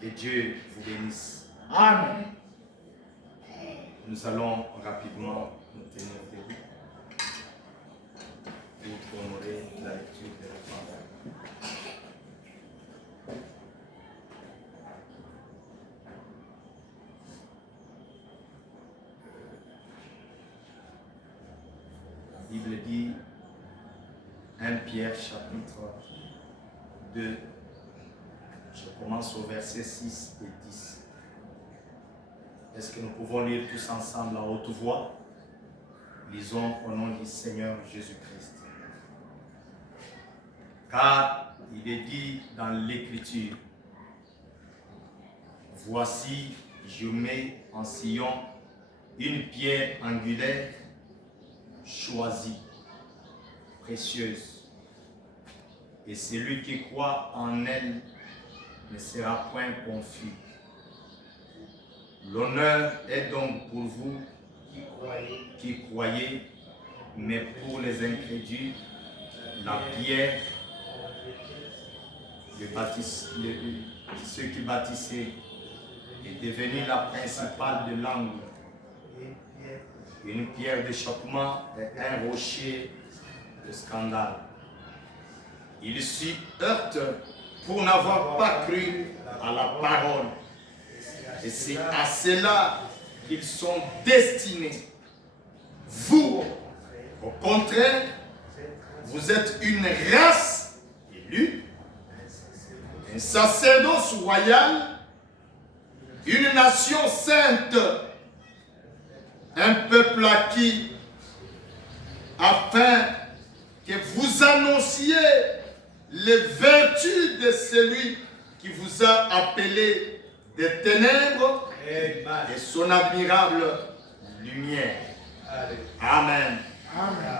Que Dieu vous bénisse. Amen. Nous allons rapidement nous tenir debout pour honorer la lecture de la parole. La Bible dit 1 Pierre chapitre 2, je commence au verset 6 et 10. Est-ce que nous pouvons lire tous ensemble à haute voix? Lisons au nom du Seigneur Jésus-Christ. Car il est dit dans l'Écriture, voici, je mets en Sion une pierre angulaire, choisie, précieuse, et celui qui croit en elle ne sera point confus. L'honneur est donc pour vous qui croyez, mais pour les incrédules, la pierre, ceux qui bâtissaient, est devenue la principale de l'angle, une pierre d'achoppement et un rocher de scandale. Ils s'y heurtent pour n'avoir pas cru à la parole. Et c'est à cela qu'ils sont destinés. Vous, au contraire, vous êtes une race élue, un sacerdoce royal, une nation sainte, un peuple acquis, afin que vous annonciez les vertus de celui qui vous a appelé des ténèbres et son admirable lumière. Amen. Amen.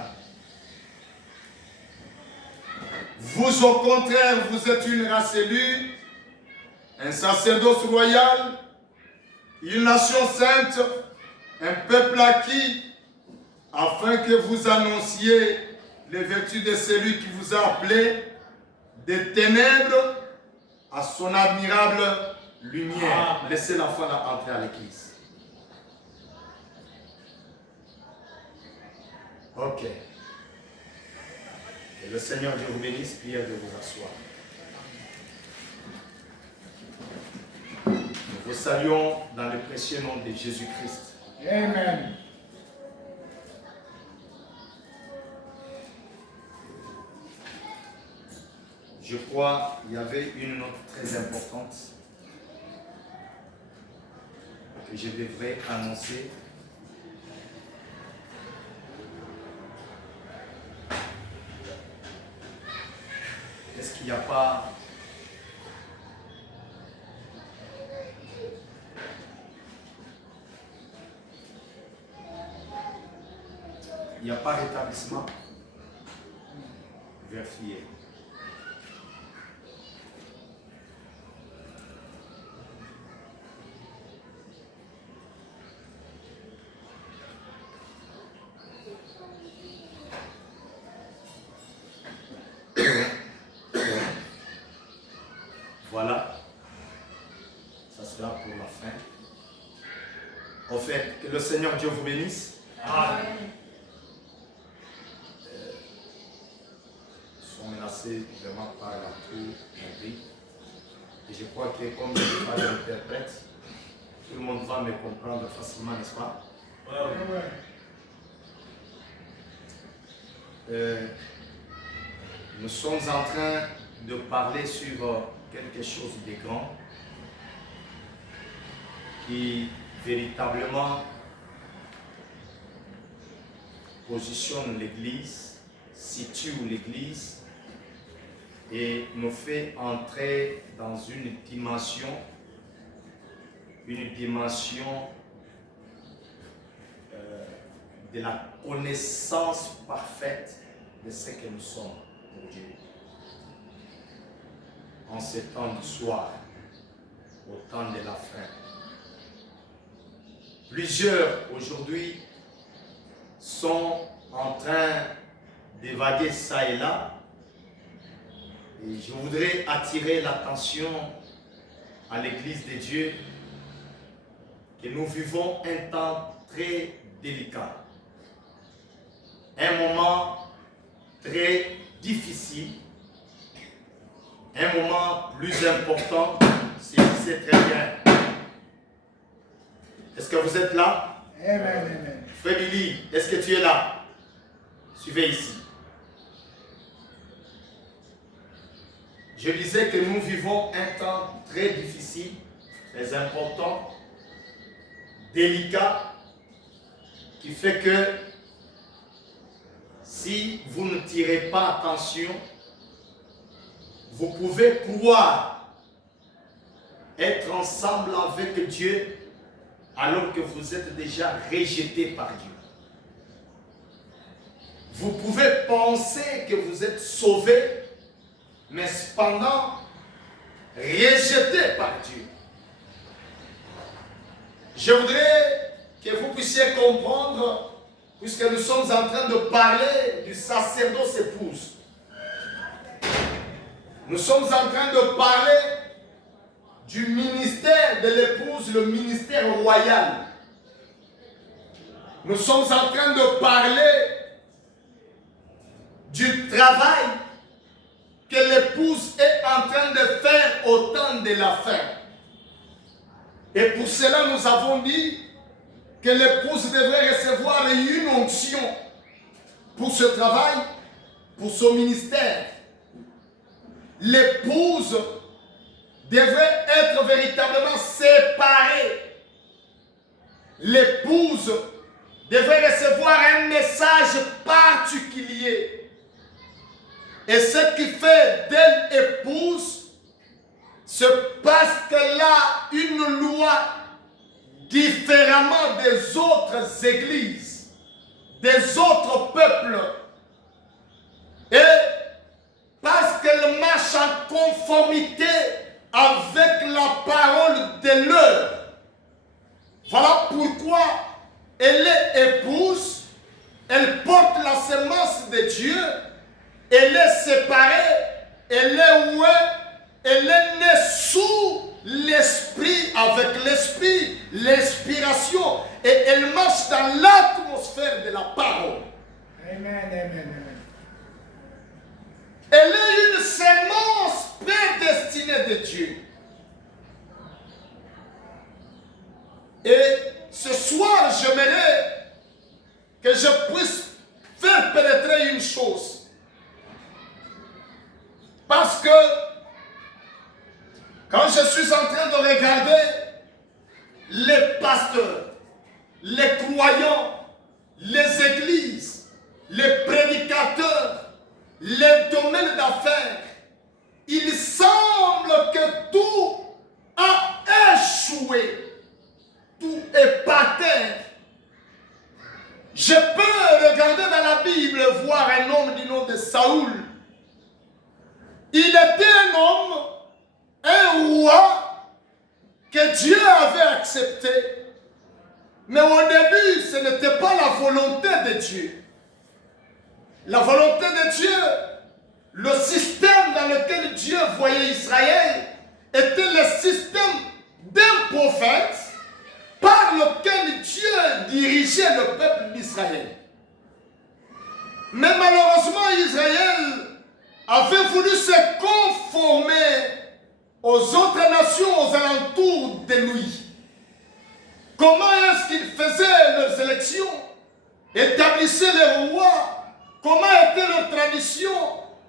Vous, au contraire, vous êtes une race élue, un sacerdoce royal, une nation sainte, un peuple acquis, afin que vous annonciez les vertus de celui qui vous a appelé des ténèbres à son admirable lumière. Laissez la foi entrer à l'église. Ok. Que le Seigneur Dieu vous bénisse. Prière de vous asseoir. Nous vous saluons dans le précieux nom de Jésus-Christ. Amen. Je crois qu'il y avait une note très importante que je devrais annoncer. Est-ce qu'il n'y a pas rétablissement? Vérifiez. Voilà, ça sera pour la fin. En fait, que le Seigneur Dieu vous bénisse. Amen. Nous sommes menacés vraiment par la tour, la vie. Et je crois que comme je ne suis pas l'interprète, tout le monde va me comprendre facilement, n'est-ce pas? Nous sommes en train de parler sur quelque chose de grand qui véritablement positionne l'Église, situe l'Église et nous fait entrer dans une dimension de la connaissance parfaite de ce que nous sommes pour Dieu. En ce temps du soir, au temps de la fin. Plusieurs aujourd'hui sont en train d'évader ça et là. Et je voudrais attirer l'attention à l'Église de Dieu que nous vivons un temps très délicat, un moment très difficile, un moment plus important, si c'est très bien. Est-ce que vous êtes là? Amen. Amen. Frère Billy, est-ce que tu es là? Suivez ici. Je disais que nous vivons un temps très difficile, très important, délicat, qui fait que si vous ne tirez pas attention, vous pouvez croire être ensemble avec Dieu alors que vous êtes déjà rejeté par Dieu. Vous pouvez penser que vous êtes sauvé, mais cependant rejeté par Dieu. Je voudrais que vous puissiez comprendre, puisque nous sommes en train de parler du sacerdoce épouse. Nous sommes en train de parler du ministère de l'épouse, le ministère royal. Nous sommes en train de parler du travail que l'épouse est en train de faire au temps de la fin. Et pour cela, nous avons dit que l'épouse devrait recevoir une onction pour ce travail, pour son ministère. L'épouse devrait être véritablement séparée. L'épouse devrait recevoir un message particulier. Et ce qui fait d'elle épouse, c'est parce qu'elle a une loi différemment des autres églises, des autres peuples. Et parce qu'elle marche en conformité avec la parole de l'heure. Voilà pourquoi elle est épouse, elle porte la semence de Dieu, elle est séparée, elle est ouée, elle est née sous l'esprit, avec l'esprit, l'inspiration, et elle marche dans l'atmosphère de la parole. Amen. Amen. Elle est une semence prédestinée de Dieu. Et ce soir, j'aimerais que je puisse faire pénétrer une chose. Parce que quand je suis en train de regarder les pasteurs, les croyants, les églises, les prédicateurs, les domaines d'affaires, il semble que tout a échoué. Tout est par terre. Je peux regarder dans la Bible, voir un homme du nom de Saoul. Il était un homme, un roi que Dieu avait accepté. Mais au début, ce n'était pas la volonté de Dieu. La volonté de Dieu, le système dans lequel Dieu voyait Israël, était le système d'un prophète par lequel Dieu dirigeait le peuple d'Israël. Mais malheureusement, Israël avait voulu se conformer aux autres nations aux alentours de lui. Comment est-ce qu'ils faisaient leurs élections? Établissaient les rois? Comment était leur tradition?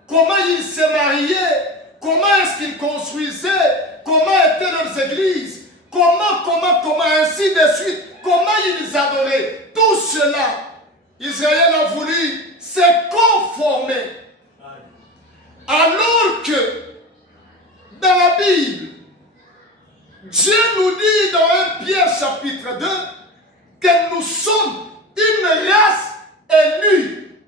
Comment ils se mariaient? Comment est-ce qu'ils construisaient? Comment étaient leurs églises? Comment, ainsi de suite. Comment ils adoraient? Tout cela, Israël a voulu se conformer. Alors que, dans la Bible, Dieu nous dit dans 1 Pierre chapitre 2 que nous sommes une race élue.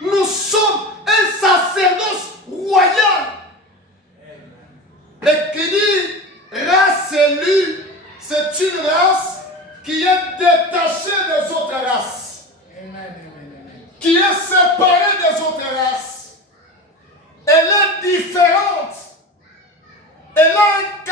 Nous sommes un sacerdoce royal. Et qui dit race élue, c'est une race qui est détachée des autres races. Qui est séparée des autres races. Elle est différente. Elle a un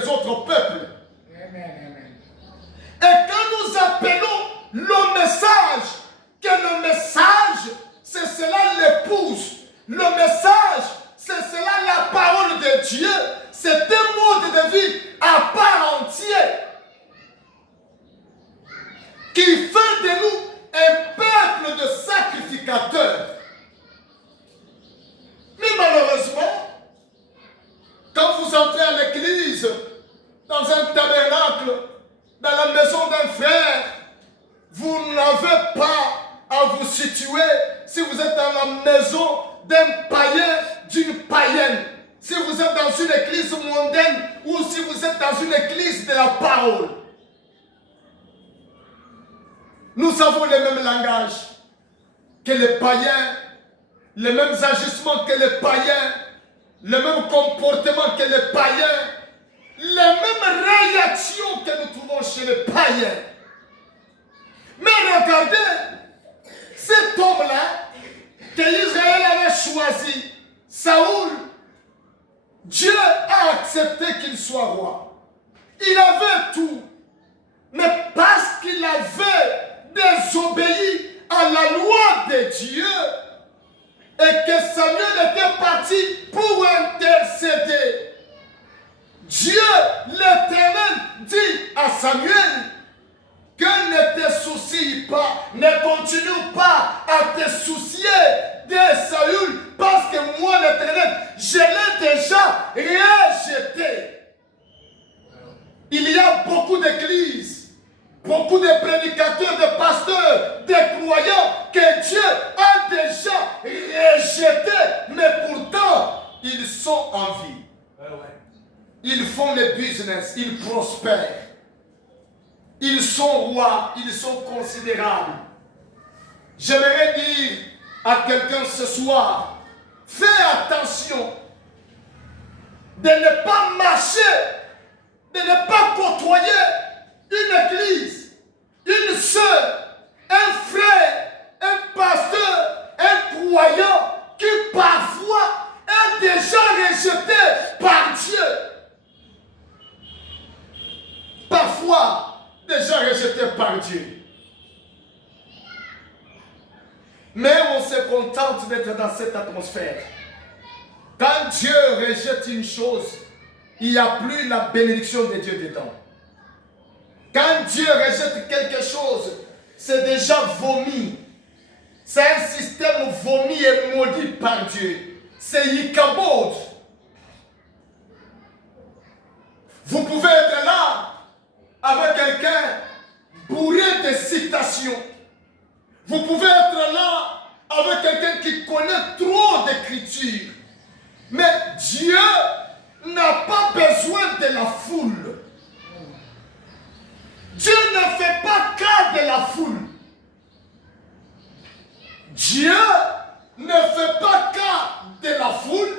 des autres peuples. Amen, amen. Et quand nous appelons le message, que le message, c'est cela l'épouse. Le message, c'est cela la parole de Dieu. C'est un mode de vie à part entière qui fait de nous un peuple de sacrificateurs. Mais malheureusement, quand vous entrez à l'église, dans un tabernacle, dans la maison d'un frère, vous n'avez pas à vous situer si vous êtes dans la maison d'un païen, d'une païenne. Si vous êtes dans une église mondaine ou si vous êtes dans une église de la parole. Nous avons le même langage que les païens, les mêmes agissements que les païens, le même comportement que les païens, les mêmes réactions que nous trouvons chez les païens. Mais regardez, cet homme-là, que Israël avait choisi, Saoul, Dieu a accepté qu'il soit roi. Il avait tout. Mais parce qu'il avait désobéi à la loi de Dieu, et que Samuel était parti pour intercéder, Dieu, l'Éternel, dit à Samuel que ne te soucie pas, ne continue pas à te soucier de Saül, parce que moi, l'Éternel, je l'ai déjà rejeté. Il y a beaucoup d'églises, beaucoup de prédicateurs, de pasteurs, de croyants que Dieu a déjà rejetés, mais pourtant, ils sont en vie. Ils font le business, ils prospèrent. Ils sont rois, ils sont considérables. J'aimerais dire à quelqu'un ce soir, fais attention de ne pas marcher, de ne pas côtoyer une église, une sœur, un frère, un pasteur, un croyant qui parfois est déjà rejeté par Dieu. Parfois déjà rejeté par Dieu. Mais on se contente d'être dans cette atmosphère. Quand Dieu rejette une chose, il n'y a plus la bénédiction de Dieu dedans. Quand Dieu rejette quelque chose, c'est déjà vomi. C'est un système vomi et maudit par Dieu. C'est Yikabod. Vous pouvez être là avec quelqu'un bourré de citations. Vous pouvez être là avec quelqu'un qui connaît trop d'écritures. Mais Dieu n'a pas besoin de la foule. Dieu ne fait pas cas de la foule. Dieu ne fait pas cas de la foule,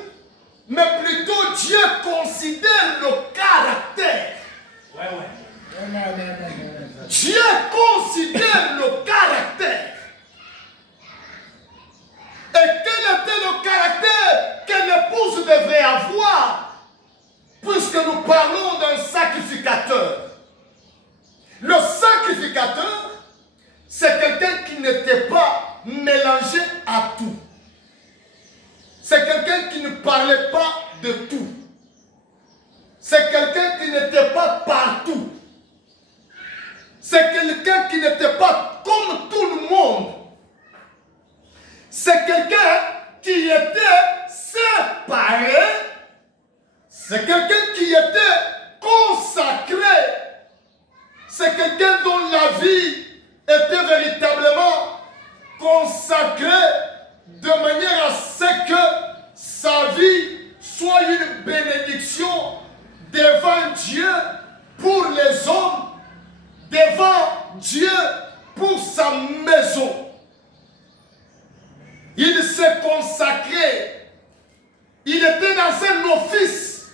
mais plutôt Dieu considère le caractère. Dieu considère le caractère. Et quel était le caractère que l'épouse devrait avoir, puisque nous parlons d'un sacrificateur? Le sacrificateur, c'est quelqu'un qui n'était pas mélangé à tout. C'est quelqu'un qui ne parlait pas de tout. C'est quelqu'un qui n'était pas partout. C'est quelqu'un qui n'était pas comme tout le monde. C'est quelqu'un qui était séparé. C'est quelqu'un qui était consacré. C'est quelqu'un dont la vie était véritablement consacrée de manière à ce que sa vie soit une bénédiction devant Dieu pour les hommes, devant Dieu pour sa maison. Il s'est consacré. Il était dans un office.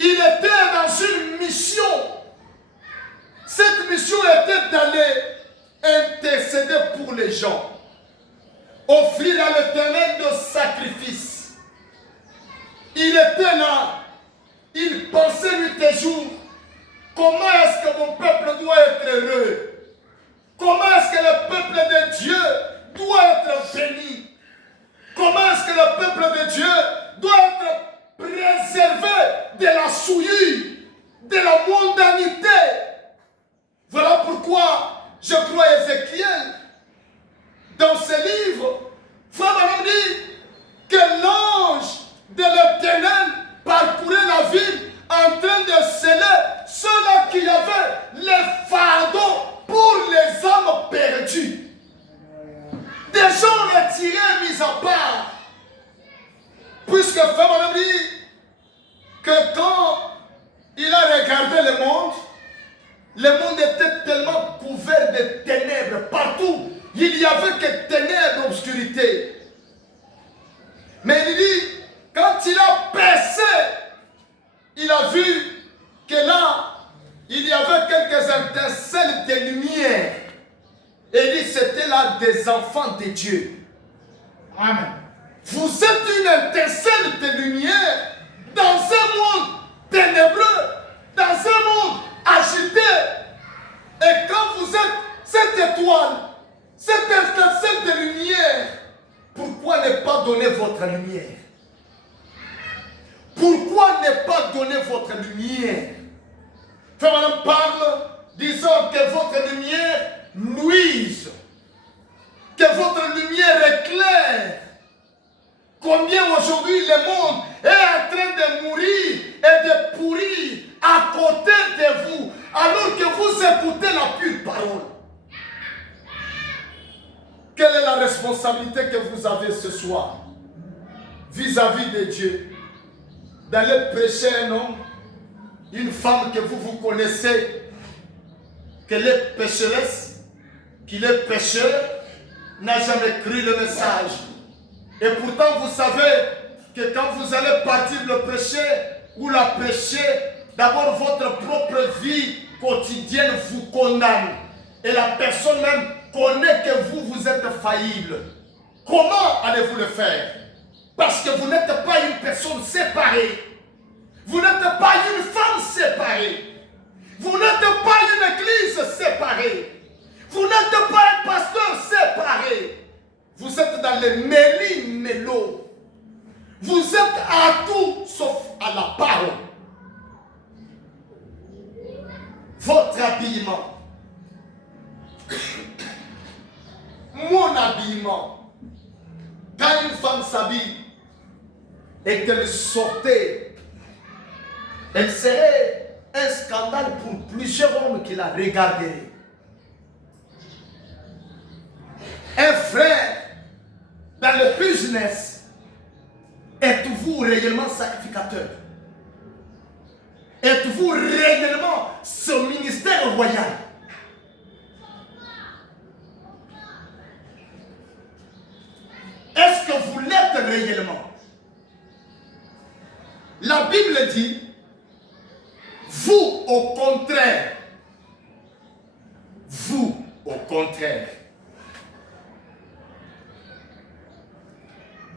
Il était dans une mission. Cette mission était d'aller intercéder pour les gens. Offrir à l'Éternel de sacrifices. Il était là. il pensait nuit et jour, comment est-ce que mon peuple doit être heureux? Comment est-ce que le peuple de Dieu doit être béni? Comment est-ce que le peuple de Dieu doit être préservé de la souillure, de la mondanité? Voilà pourquoi je crois Ézéchiel, dans ce livre, Frère Branham dit que l'ange de l'Éternel parcourait la ville en train de sceller ceux-là qui avaient les fardeaux pour les âmes perdues. Des gens retirés, mis à part. Puisque Frère Branham dit que quand il a regardé le monde était tellement couvert de ténèbres partout. Il n'y avait que ténèbres, obscurité. Mais il dit, quand il a percé, il a vu que là, il y avait quelques étincelles de lumière. Et il dit, c'était là des enfants de Dieu. Amen. Vous êtes une étincelle de lumière dans un monde ténébreux, dans un monde agité. Et quand vous êtes cette étoile, cette étincelle de lumière, pourquoi ne pas donner votre lumière? Pourquoi ne pas donner votre lumière? Frère Branham parle disant que votre lumière luise, que votre lumière éclaire. Combien aujourd'hui le monde est en train de mourir et de pourrir à côté de vous, alors que vous écoutez la pure parole. Quelle est la responsabilité que vous avez ce soir vis-à-vis de Dieu? D'aller prêcher un homme, une femme que vous connaissez, qu'elle est pécheresse, qu'il est pécheur, n'a jamais cru le message. Et pourtant vous savez que quand vous allez partir le prêcher ou la prêcher, d'abord votre propre vie quotidienne vous condamne. Et la personne même connaît que vous êtes faillible. Comment allez-vous le faire? Parce que vous n'êtes pas une personne séparée. Vous n'êtes pas une femme séparée. Vous n'êtes pas une église séparée. Vous n'êtes pas un pasteur séparé. Vous êtes dans les méli-mélo. Vous êtes à tout sauf à la parole. Votre habillement. Mon habillement. Quand une femme s'habille et qu'elle sortait, elle serait un scandale pour plusieurs hommes qui la regarderaient. Un frère dans le business, êtes-vous réellement sacrificateur? Êtes-vous réellement ce ministère royal? Est-ce que vous l'êtes réellement? La Bible dit, vous au contraire,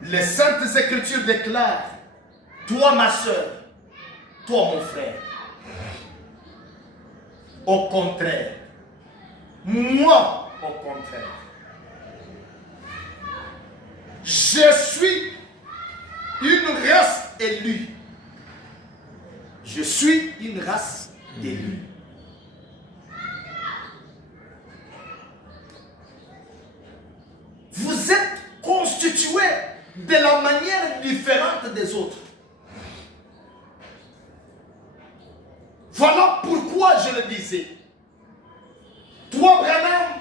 les Saintes Écritures déclarent, toi ma soeur, toi mon frère, au contraire, moi au contraire, je suis une race élue. Je suis une race élue. Vous êtes constitué de la manière différente des autres. Voilà pourquoi je le disais. Toi, Branham,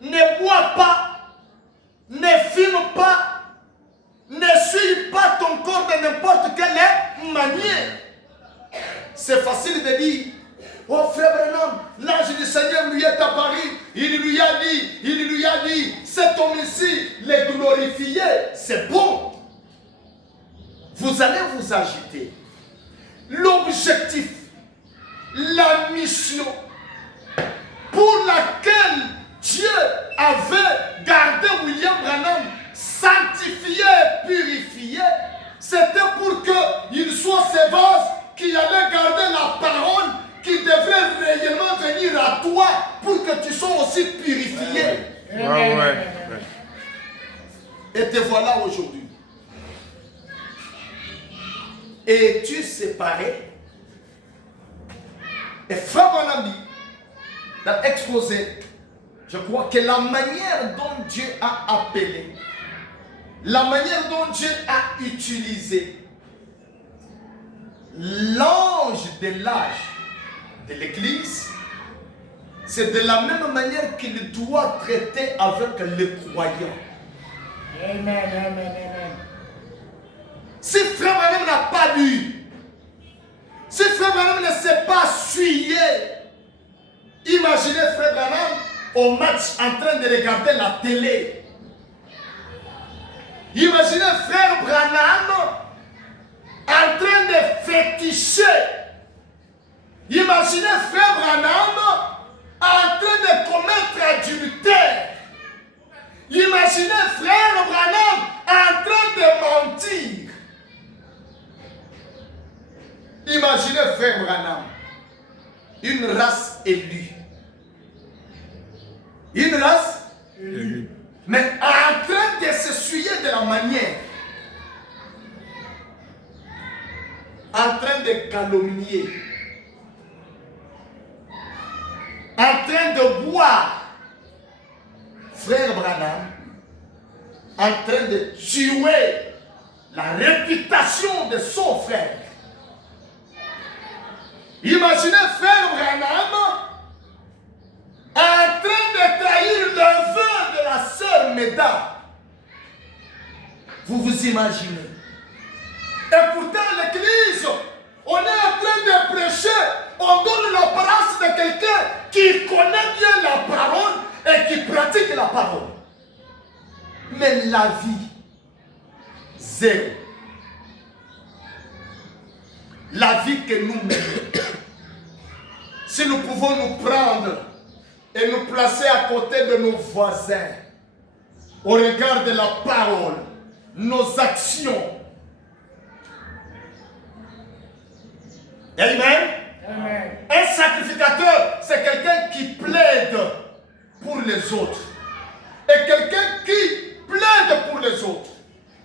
ne bois pas, ne fume pas, ne suis pas ton corps de n'importe quelle manière. C'est facile de dire, oh frère Branham, l'ange du Seigneur lui est apparu, il lui a dit, cet homme ici, les glorifier, c'est bon. Vous allez vous agiter. L'objectif, la mission pour laquelle Dieu avait gardé William Branham sanctifié et purifié, c'était pour qu'il soit ce vase qui allait Amen. ouais. Amen. Et te voilà aujourd'hui. Et tu séparé. Et frère mon ami, dans l'exposé, je crois que la manière dont Dieu a appelé, la manière dont Dieu a utilisé l'ange de l'âge de l'Église, c'est de la même manière qu'il doit traiter avec les croyants. Amen. Amen. Amen. Si frère Branham n'a pas lu, si frère Branham ne s'est pas essuyé, imaginez frère Branham au match en train de regarder la télé. Imaginez frère Branham en train de féticher. Imaginez frère Branham en train de commettre adultère. Imaginez frère Branham en train de mentir. Imaginez frère Branham, une race élue. Une race Élu. mais en train de s'essuyer de la manière, en train de calomnier, en train de boire, frère Branham, en train de tuer la réputation de son frère. Imaginez frère Branham en train de trahir le vœu de la sœur Méda. Vous vous imaginez? Et pourtant l'église, on est en train de prêcher, on donne l'apparence de quelqu'un qui connaît bien la parole et qui pratique la parole. Mais la vie, zéro. La vie que nous menons, si nous pouvons nous prendre et nous placer à côté de nos voisins, au regard de la parole, nos actions. Amen. Amen. Un sacrificateur, c'est quelqu'un qui plaide pour les autres. Et quelqu'un qui plaide pour les autres,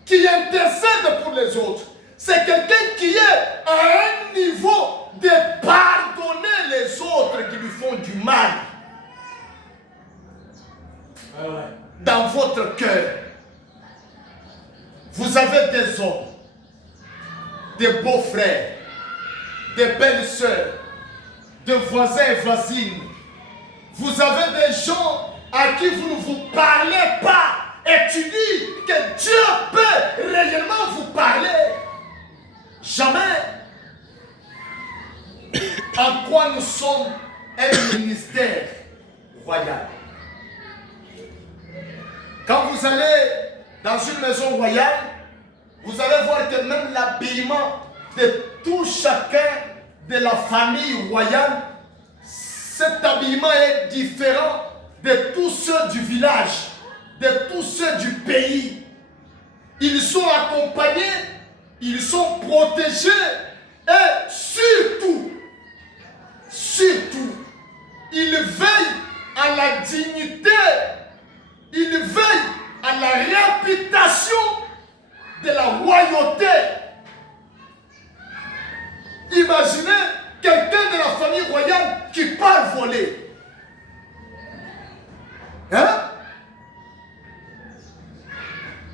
qui intercède pour les autres. C'est quelqu'un qui est à un niveau de pardonner les autres qui lui font du mal. Dans votre cœur, vous avez des hommes, des beaux-frères, des belles-sœurs, des voisins et voisines. Vous avez des gens à qui vous ne vous parlez pas. Et tu dis que Dieu peut réellement vous parler. Jamais. En quoi nous sommes un ministère royal. Quand vous allez dans une maison royale, vous allez voir que même l'habillement de tout chacun de la famille royale, cet habillement est différent de tous ceux du village, de tous ceux du pays. Ils sont accompagnés, ils sont protégés et surtout, ils veillent à la dignité, ils veillent à la réputation de la royauté. Imaginez quelqu'un de la famille royale qui part voler. Hein?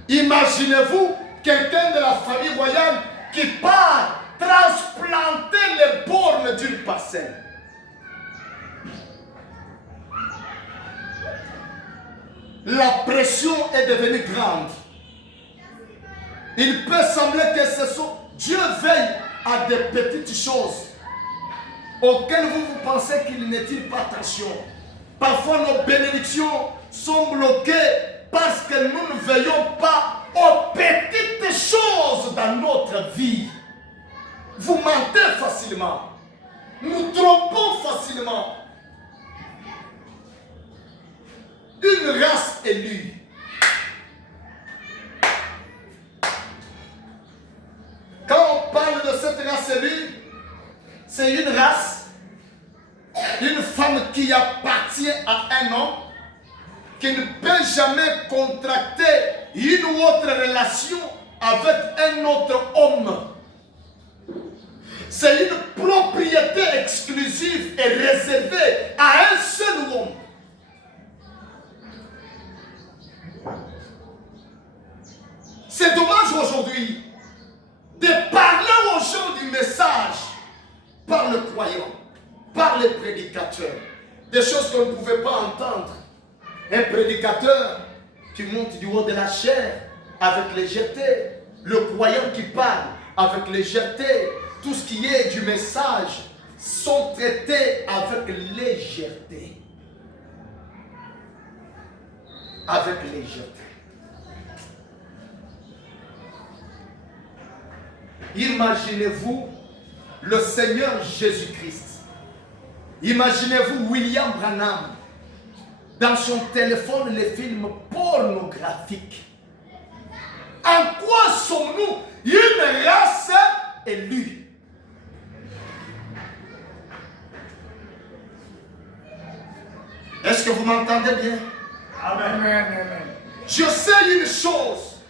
Imaginez-vous quelqu'un de la famille royale qui part transplanter les bornes d'une parcelle. La pression est devenue grande. Il peut sembler que ce soit Dieu veille à des petites choses auxquelles vous pensez qu'il ne tire pas attention. Parfois nos bénédictions sont bloquées parce que nous ne veillons pas aux petites choses dans notre vie. Vous mentez facilement. Nous trompons facilement. Une race élue. Quand on parle de cette race élue, c'est une race, une femme qui appartient à un homme, qui ne peut jamais contracter une ou autre relation avec un autre homme. C'est une propriété exclusive et réservée à un seul homme. C'est dommage aujourd'hui de parler aux gens du message par le croyant, par les prédicateurs. Des choses qu'on ne pouvait pas entendre. Un prédicateur qui monte du haut de la chair avec légèreté. Le croyant qui parle avec légèreté. Tout ce qui est du message sont traités avec légèreté. Avec légèreté. Imaginez-vous le Seigneur Jésus-Christ. Imaginez-vous William Branham dans son téléphone les films pornographiques. En quoi sommes-nous une race élue? Est-ce que vous m'entendez bien? Amen. Amen. Je sais une chose.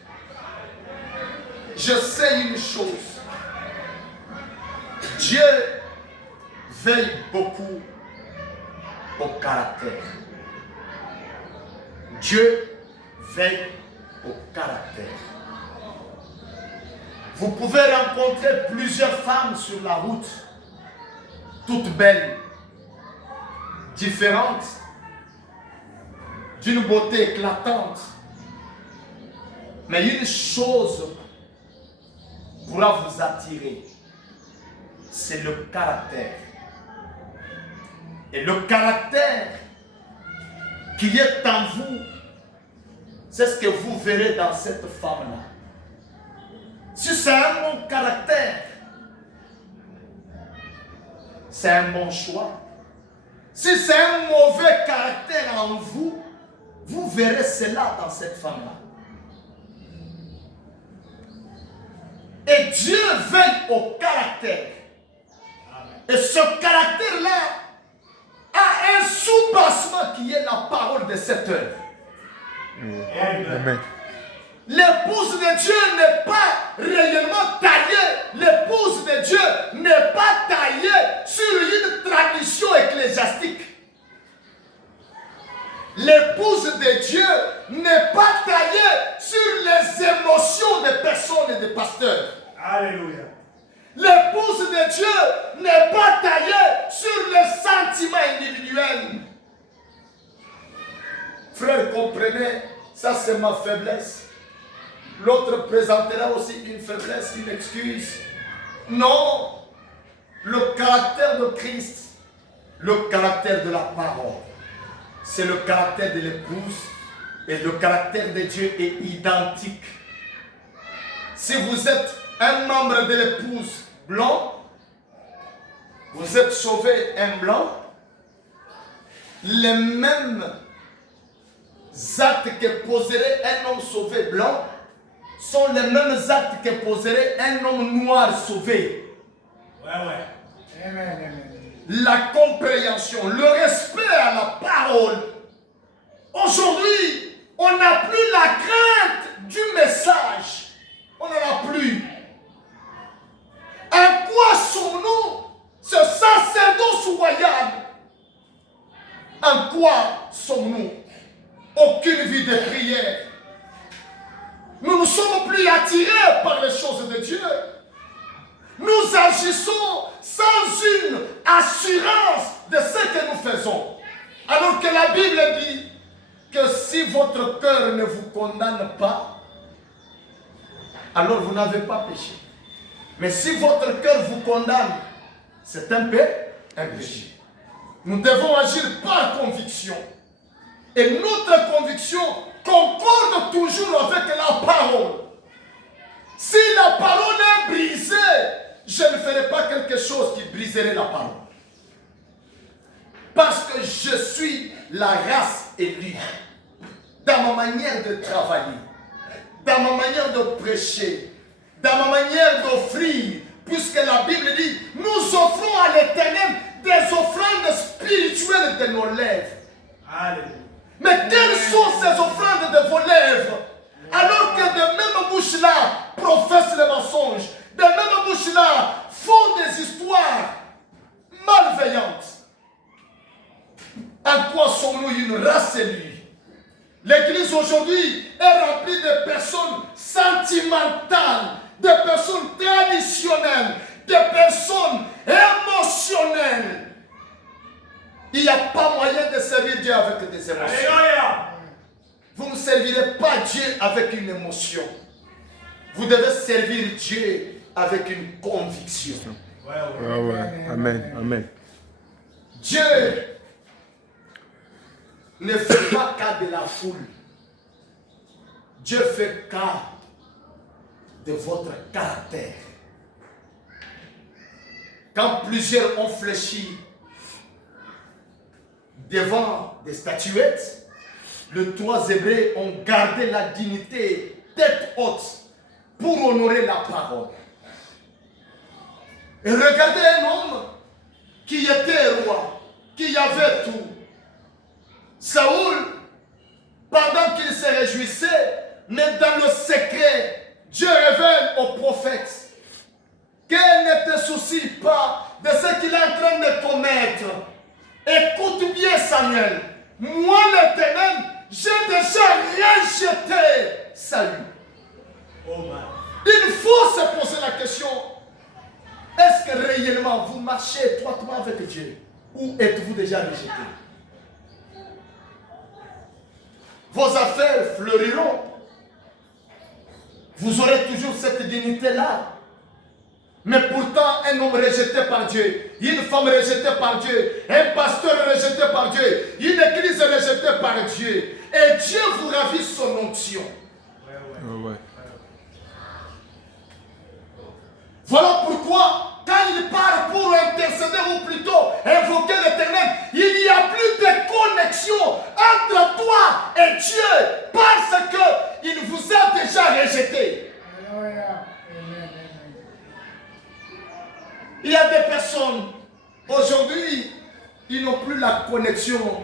Je sais une chose. Dieu veille beaucoup au caractère. Dieu veille au caractère. Vous pouvez rencontrer plusieurs femmes sur la route, toutes belles, différentes, d'une beauté éclatante. Mais une chose pourra vous attirer, c'est le caractère. Et le caractère qui est en vous, c'est ce que vous verrez dans cette femme-là. Si c'est un bon caractère, c'est un bon choix. Si c'est un mauvais caractère en vous, vous verrez cela dans cette femme-là. Et Dieu veille au caractère. Et ce caractère-là a un sous-bassement qui est la parole de cette heure. Amen. L'épouse de Dieu n'est pas réellement taillée. L'épouse de Dieu n'est pas taillée sur une tradition ecclésiastique. L'épouse de Dieu n'est pas taillée sur les émotions des personnes et des pasteurs. Alléluia. L'épouse de Dieu n'est pas taillée sur les sentiments individuels. Frère, comprenez, ça c'est ma faiblesse. L'autre présentera aussi une faiblesse, une excuse. Non, le caractère de Christ, le caractère de la parole, c'est le caractère de l'épouse et le caractère de Dieu est identique. Si vous êtes un membre de l'épouse blanc, vous êtes sauvé un blanc, les mêmes actes que poserait un homme sauvé blanc sont les mêmes actes que poserait un homme noir sauvé. Amen. Amen. La compréhension, le respect à la parole. Aujourd'hui, on n'a plus la crainte du message. On n'en a plus. En quoi sommes-nous ce sacerdoce royal? En quoi sommes-nous? Aucune vie de prière. Nous ne sommes plus attirés par les choses de Dieu. Nous agissons sans une assurance de ce que nous faisons. Alors que la Bible dit que si votre cœur ne vous condamne pas, alors vous n'avez pas péché. Mais si votre cœur vous condamne, c'est un péché. Nous devons agir par conviction. Et notre conviction concorde toujours avec la parole. Si la parole est brisée, je ne ferai pas quelque chose qui briserait la parole. Parce que je suis la race élue. Dans ma manière de travailler, dans ma manière de prêcher, dans ma manière d'offrir, puisque la Bible dit, nous offrons à l'Éternel des offrandes spirituelles de nos lèvres. Alléluia. Mais quelles sont ces offrandes de vos lèvres? Alors que de mêmes bouches-là professent les mensonges, de mêmes bouches-là font des histoires malveillantes. En quoi sommes-nous une race élue? L'église aujourd'hui est remplie de personnes sentimentales, de personnes traditionnelles, de personnes émotionnelles. Il n'y a pas moyen de servir Dieu avec des émotions. Alléluia. Vous ne servirez pas Dieu avec une émotion. Vous devez servir Dieu avec une conviction. Ouais. Amen. Amen. Dieu ne fait pas cas de la foule. Dieu fait cas de votre caractère. Quand plusieurs ont fléchi devant des statuettes, les 3 Hébreux ont gardé la dignité tête haute pour honorer la parole. Et regardez un homme qui était roi, qui avait tout. Saoul, pendant qu'il se réjouissait, mais dans le secret, Dieu révèle au prophète qu'il ne te soucie pas de ce qu'il est en train de commettre. Écoute bien, Samuel. Moi, l'Éternel, j'ai déjà rejeté Saül. Oh man. Il faut se poser la question, est-ce que réellement vous marchez étroitement avec Dieu ou êtes-vous déjà rejeté? Vos affaires fleuriront. Vous aurez toujours cette dignité-là. Mais pourtant, un homme rejeté par Dieu, une femme rejetée par Dieu, un pasteur rejeté par Dieu, une église rejetée par Dieu, et Dieu vous ravit son onction. Ouais. Voilà pourquoi, quand il part pour intercéder ou plutôt invoquer l'Éternel, il n'y a plus de connexion entre toi et Dieu parce qu'il vous a déjà rejeté. Il y a des personnes, aujourd'hui, ils n'ont plus la connexion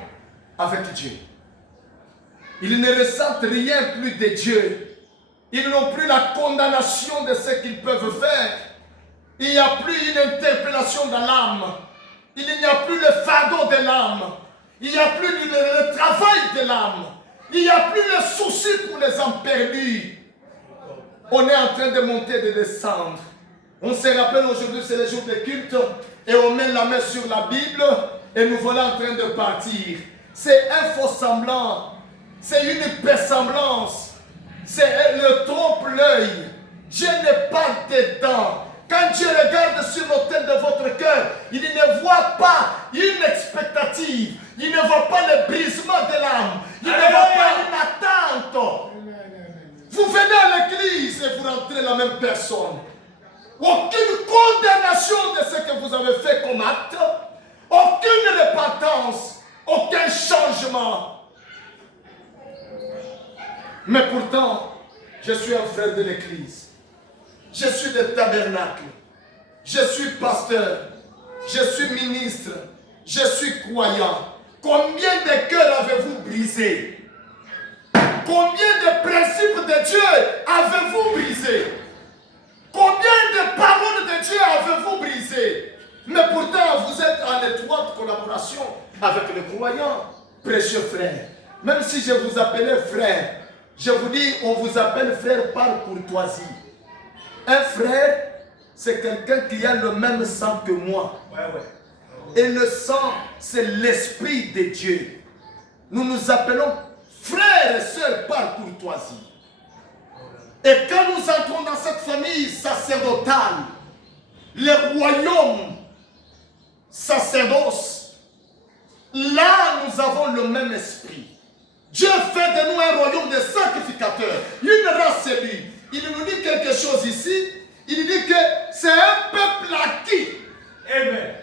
avec Dieu. Ils ne ressentent rien plus de Dieu. Ils n'ont plus la condamnation de ce qu'ils peuvent faire. Il n'y a plus une interpellation dans l'âme. Il n'y a plus le fardeau de l'âme. Il n'y a plus le travail de l'âme. Il n'y a plus le souci pour les âmes perdues. On est en train de monter et de descendre. On se rappelle aujourd'hui, c'est le jour de culte, et on met la main sur la Bible, et nous voilà en train de partir. C'est un faux semblant, c'est une persemblance, c'est le trompe-l'œil. Dieu n'est pas dedans. Quand Dieu regarde sur l'autel de votre cœur, il ne voit pas une expectative, il ne voit pas le brisement de l'âme, il ne voit pas une attente. Vous venez à l'église et vous rentrez la même personne. Aucune condamnation de ce que vous avez fait comme acte, aucune repentance, aucun changement. Mais pourtant, je suis un frère de l'église. Je suis de tabernacle. Je suis pasteur. Je suis ministre. Je suis croyant. Combien de cœurs avez-vous brisé? Combien de principes de Dieu avez-vous brisé? Combien de paroles de Dieu avez-vous brisé? Mais pourtant, vous êtes en étroite collaboration avec les croyants, précieux frères. Même si je vous appelais frère, je vous dis, on vous appelle frère par courtoisie. Un frère, c'est quelqu'un qui a le même sang que moi. Et le sang, c'est l'esprit de Dieu. Nous nous appelons frères et sœurs par courtoisie. Et quand nous entrons dans cette famille sacerdotale, le royaume sacerdoce, là nous avons le même esprit. Dieu fait de nous un royaume de sacrificateurs, une race élue. Il nous dit quelque chose ici, il dit que c'est un peuple acquis. Amen.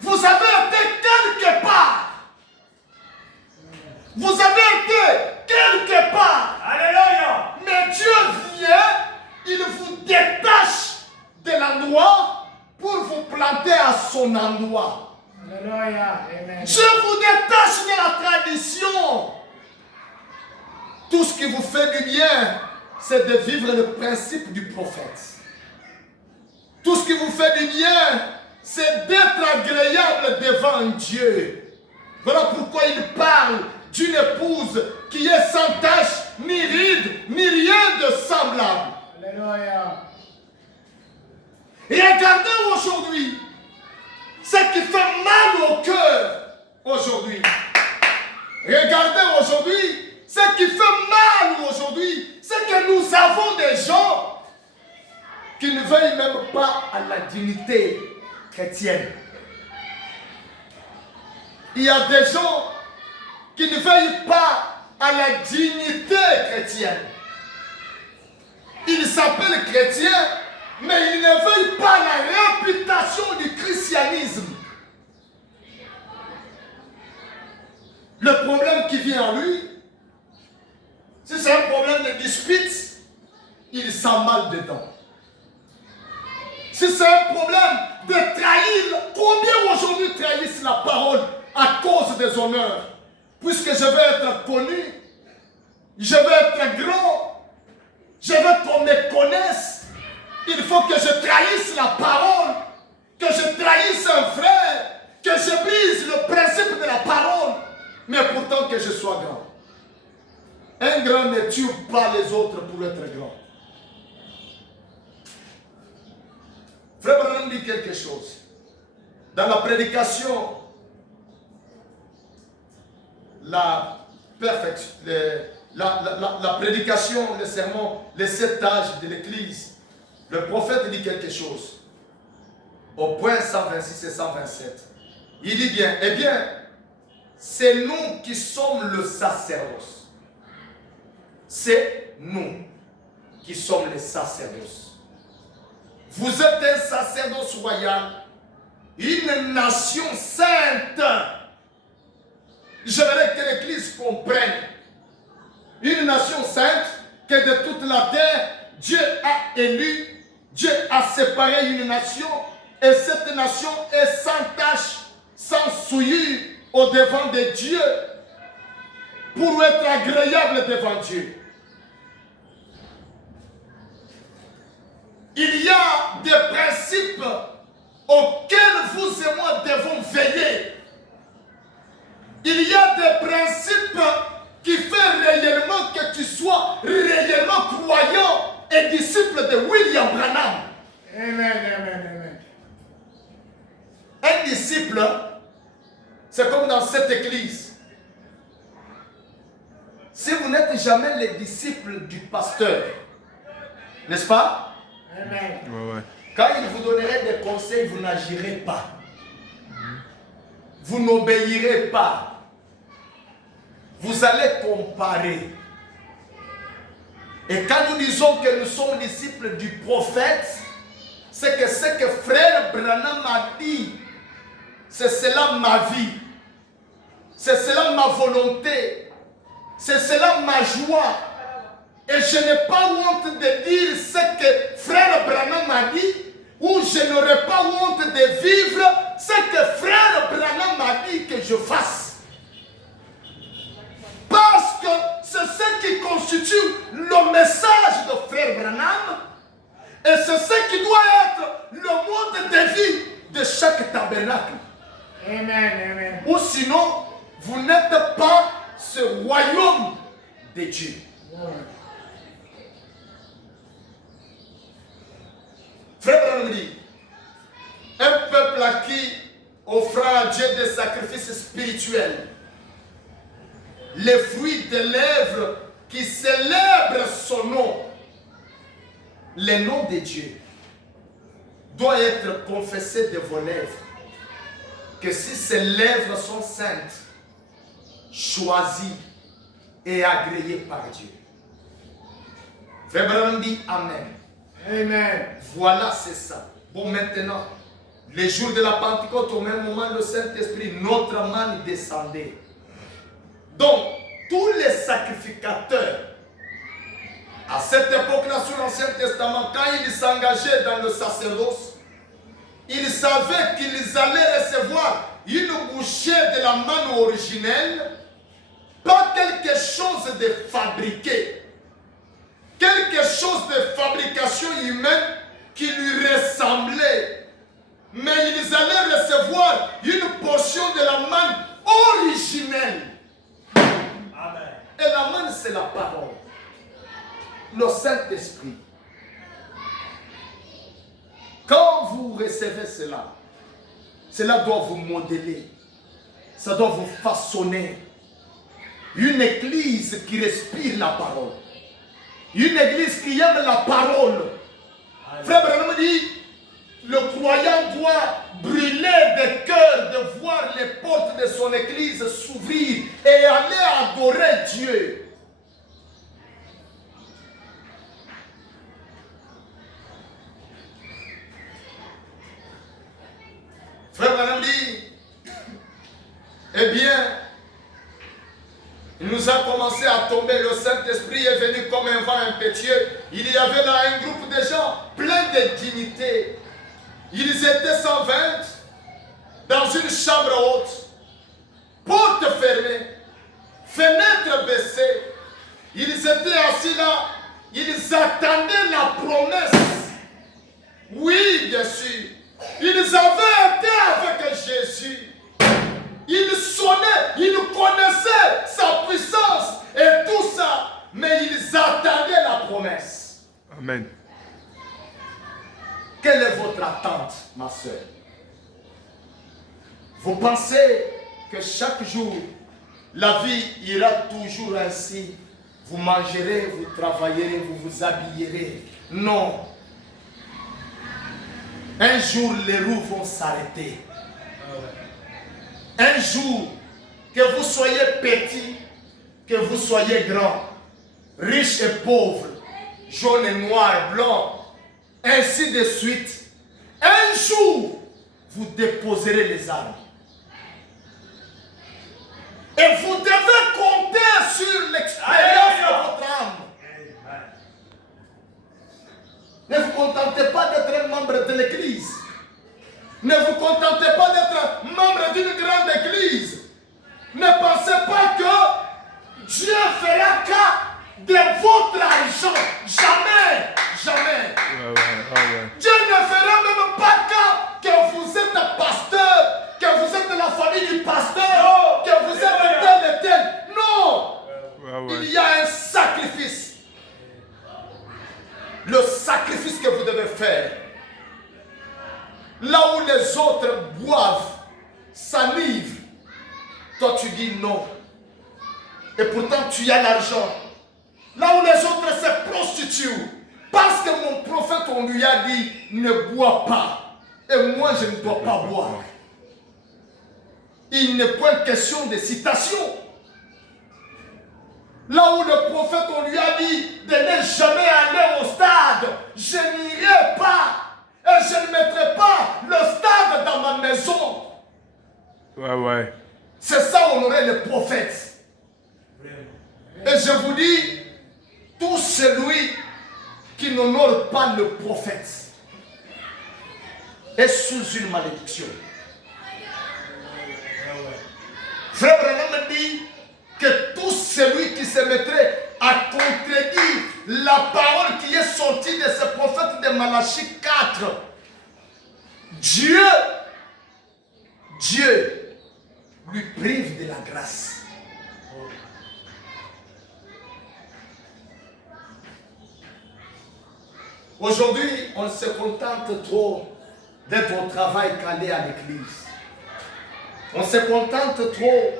Vous avez été quelque part. Vous avez été quelque part. Alléluia. Mais Dieu vient, il vous détache de l'endroit pour vous planter à son endroit. Alléluia. Amen. Dieu vous détache de la tradition. Tout ce qui vous fait du bien, c'est de vivre le principe du prophète. Tout ce qui vous fait du bien, c'est d'être agréable devant Dieu. Voilà pourquoi il parle d'une épouse qui est sans tache, ni ride, ni rien de semblable. Alléluia. Et regardez aujourd'hui, ce qui fait mal au cœur aujourd'hui. Regardez aujourd'hui, ce qui fait mal aujourd'hui, c'est que nous avons des gens qui ne veillent même pas à la dignité chrétienne. Il y a des gens qui ne veillent pas à la dignité chrétienne. Ils s'appellent chrétiens, mais ils ne veillent pas à la réputation du christianisme. Le problème qui vient à lui, si c'est un problème de dispute, il sent mal dedans. Si c'est un problème de trahir, combien aujourd'hui trahissent la parole à cause des honneurs? Puisque je veux être connu, je veux être grand, je veux qu'on me connaisse, il faut que je trahisse la parole, que je trahisse un frère, que je brise le principe de la parole, mais pourtant que je sois grand. Un grand ne tue pas les autres pour être grand. Frère Branham dit quelque chose. Dans la prédication, la prédication, le sermon, les 7 âges de l'Église, le prophète dit quelque chose. Au point 126 et 127. Il dit bien, eh bien, c'est nous qui sommes le sacerdoce. C'est nous qui sommes les sacerdoces. Vous êtes un sacerdoce royal, une nation sainte. J'aimerais que l'Église comprenne. Une nation sainte que de toute la terre, Dieu a élu, Dieu a séparé une nation, et cette nation est sans tache, sans souillure au devant de Dieu, pour être agréable devant Dieu. Il y a des principes auxquels vous et moi devons veiller. Il y a des principes qui font réellement que tu sois réellement croyant et disciple de William Branham. Amen, amen, amen. Un disciple, c'est comme dans cette église. Si vous n'êtes jamais les disciples du pasteur, n'est-ce pas? Amen. Ouais, ouais. Quand il vous donnerait des conseils, vous n'agirez pas. Vous n'obéirez pas. Vous allez comparer. Et quand nous disons que nous sommes disciples du prophète, c'est que ce que frère Branham a dit, c'est cela ma vie. C'est cela ma volonté. C'est cela ma joie. Et je n'ai pas honte de dire ce que frère Branham a dit, ou je n'aurai pas honte de vivre ce que frère Branham a dit que je fasse. Parce que c'est ce qui constitue le message de frère Branham, et c'est ce qui doit être le mode de vie de chaque tabernacle. Amen, amen. Ou sinon, vous n'êtes pas ce royaume de Dieu. Frère Branham dit, un peuple à qui offrant à Dieu des sacrifices spirituels, les fruits des lèvres qui célèbrent son nom, le nom de Dieu, doit être confessé de vos lèvres. Que si ces lèvres sont saintes, choisies et agréées par Dieu. Frère Branham dit Amen. Amen. Voilà, c'est ça. Bon, maintenant, les jours de la Pentecôte, au même moment, le Saint-Esprit, notre manne descendait. Donc, tous les sacrificateurs, à cette époque-là, sous l'Ancien Testament, quand ils s'engageaient dans le sacerdoce, ils savaient qu'ils allaient recevoir une bouchée de la manne originelle, pas quelque chose de fabriqué, quelque chose de fabrication humaine qui lui ressemblait. Mais ils allaient recevoir une portion de la manne originelle. Amen. Et la manne, c'est la parole. Le Saint-Esprit. Quand vous recevez cela, cela doit vous modeler. Ça doit vous façonner. Une église qui respire la parole. Une église qui aime la parole. Frère Branham dit, le croyant doit brûler de cœur de voir les portes de son église s'ouvrir et aller adorer Dieu. Frère Branham dit, eh bien, il nous a commencé à tomber, le Saint-Esprit est venu comme un vent impétueux. Il y avait là un groupe de gens pleins de dignité. Ils étaient 120 dans une chambre haute, porte fermée, fenêtre baissée. Ils étaient assis là, ils attendaient la promesse. Oui, bien sûr. Ils avaient été avec Jésus. Ils sonnaient, ils connaissaient sa puissance et tout ça, mais ils attendaient la promesse. Amen. Quelle est votre attente, ma soeur? Vous pensez que chaque jour, la vie ira toujours ainsi? Vous mangerez, vous travaillerez, vous vous habillerez. Non. Un jour, les roues vont s'arrêter. Un jour, que vous soyez petit, que vous soyez grand, riche et pauvre, jaune et noir, blanc, ainsi de suite. Un jour, vous déposerez les armes. Et vous devez compter sur l'expérience de votre âme. Ne vous contentez pas d'être un membre de l'église. Ne vous contentez pas d'être membre d'une grande église. Ne pensez pas que Dieu fera cas de votre argent. Jamais, jamais. Dieu ne fera même pas cas que vous êtes pasteur, que vous êtes de la famille du pasteur, que vous êtes tel et tel. Non. Il y a un sacrifice. Le sacrifice que vous devez faire. Là où les autres boivent, s'enivrent, toi tu dis non. Et pourtant tu as l'argent. Là où les autres se prostituent, parce que mon prophète, on lui a dit, ne bois pas. Et moi je ne dois pas boire. Il n'est point question de citation. Là où le prophète, on lui a dit de ne jamais aller au stade, je n'irai pas. Et je ne mettrai pas le stade dans ma maison. C'est ça honorer le prophète. Et je vous dis, tout celui qui n'honore pas le prophète est sous une malédiction. Frère Branham dit que tout celui qui se mettrait à contredire la parole qui est sortie de ce prophète de Malachie 4, Dieu lui prive de la grâce. Aujourd'hui, on se contente trop d'être au travail qu'aller à l'église. On se contente trop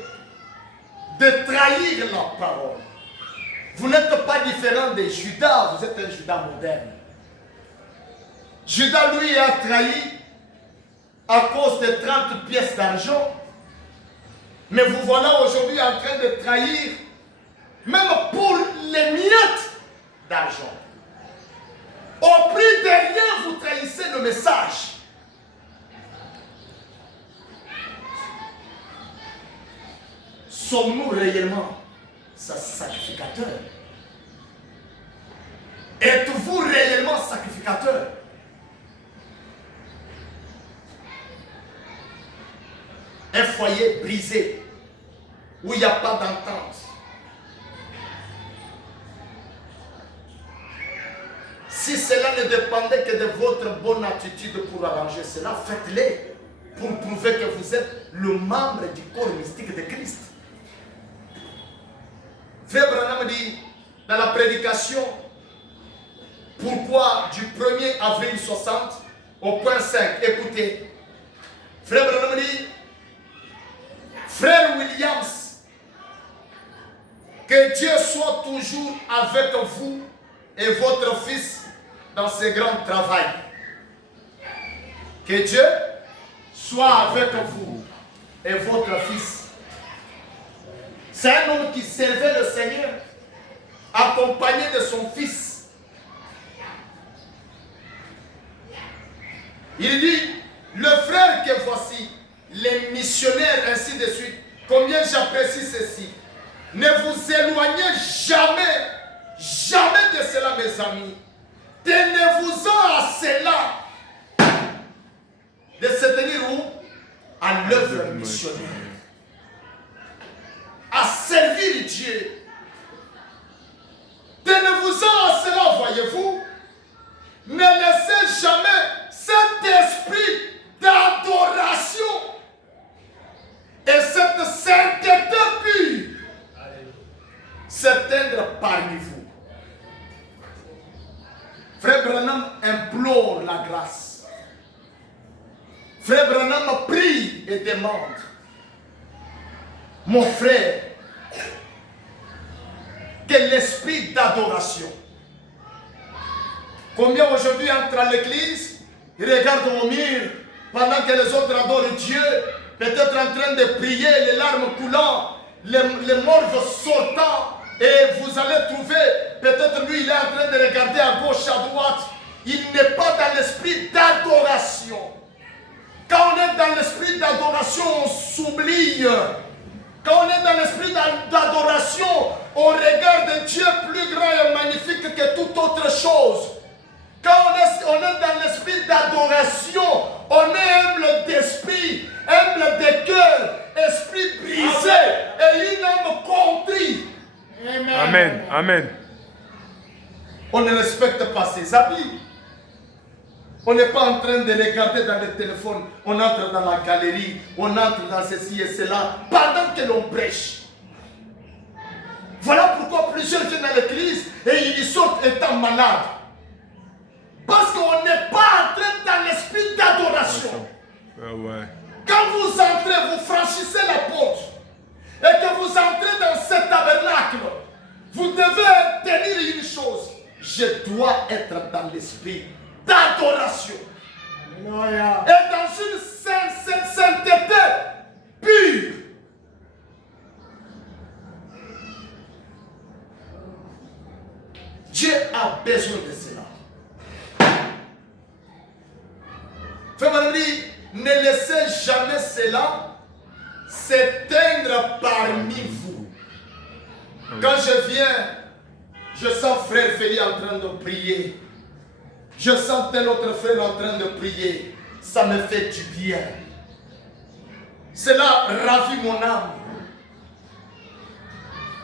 de trahir la parole. Vous n'êtes pas différent de Judas, vous êtes un Judas moderne. Judas, lui, a trahi à cause de 30 pièces d'argent. Mais vous voilà aujourd'hui en train de trahir, même pour les miettes d'argent. Au prix de rien, vous trahissez le message. Sommes-nous réellement sa sacrificateur? Êtes-vous réellement sacrificateur? un foyer brisé, où il n'y a pas d'entente. Si cela ne dépendait que de votre bonne attitude pour arranger cela, faites-le pour prouver que vous êtes le membre du corps mystique de Christ. Frère Branham dit dans la prédication, pourquoi du 1er avril 60 au point 5, écoutez, Frère Branham dit, Frère Williams, que Dieu soit toujours avec vous et votre fils dans ce grand travail. Que Dieu soit avec vous et votre fils. C'est un homme qui servait le Seigneur, accompagné de son fils. Il dit, le frère que voici, les missionnaires, ainsi de suite, combien j'apprécie ceci. Ne vous éloignez jamais, jamais de cela, mes amis. Tenez-vous-en à cela. De se tenir où? À l'œuvre missionnaire. À servir Dieu. Tenez-vous-en à cela, voyez-vous. Ne laissez jamais cet esprit d'adoration et cette sainteté pure s'éteindre parmi vous. Frère Branham implore la grâce. Frère Branham prie et demande. Mon frère, que l'esprit d'adoration. Combien aujourd'hui entrent à l'église, ils regardent au mur, pendant que les autres adorent Dieu, peut-être en train de prier, les larmes coulant, les morts sortant, et vous allez trouver, peut-être lui il est en train de regarder à gauche, à droite, il n'est pas dans l'esprit d'adoration. Quand on est dans l'esprit d'adoration, on s'oublie. Quand on est dans l'esprit d'adoration, on regarde Dieu plus grand et magnifique que toute autre chose. Quand on est dans l'esprit d'adoration, on est humble d'esprit, humble de cœur, esprit brisé et une âme contrit. Amen. Amen. On ne respecte pas ses habits. On n'est pas en train de regarder dans le téléphone. On entre dans la galerie, on entre dans ceci et cela, pendant que l'on prêche. Voilà pourquoi plusieurs viennent à l'église et ils y sortent étant malades. Parce qu'on n'est pas entré dans l'esprit d'adoration. Quand vous entrez, vous franchissez la porte et que vous entrez dans ce tabernacle, vous devez tenir une chose. Je dois être dans l'esprit d'adoration. Alléluia. Et dans une sainteté pure. Dieu a besoin de cela. Frère Marie, ne laissez jamais cela s'éteindre parmi vous. Quand je viens, je sens frère Félix en train de prier. Je sens tel autre frère en train de prier. Ça me fait du bien. Cela ravit mon âme.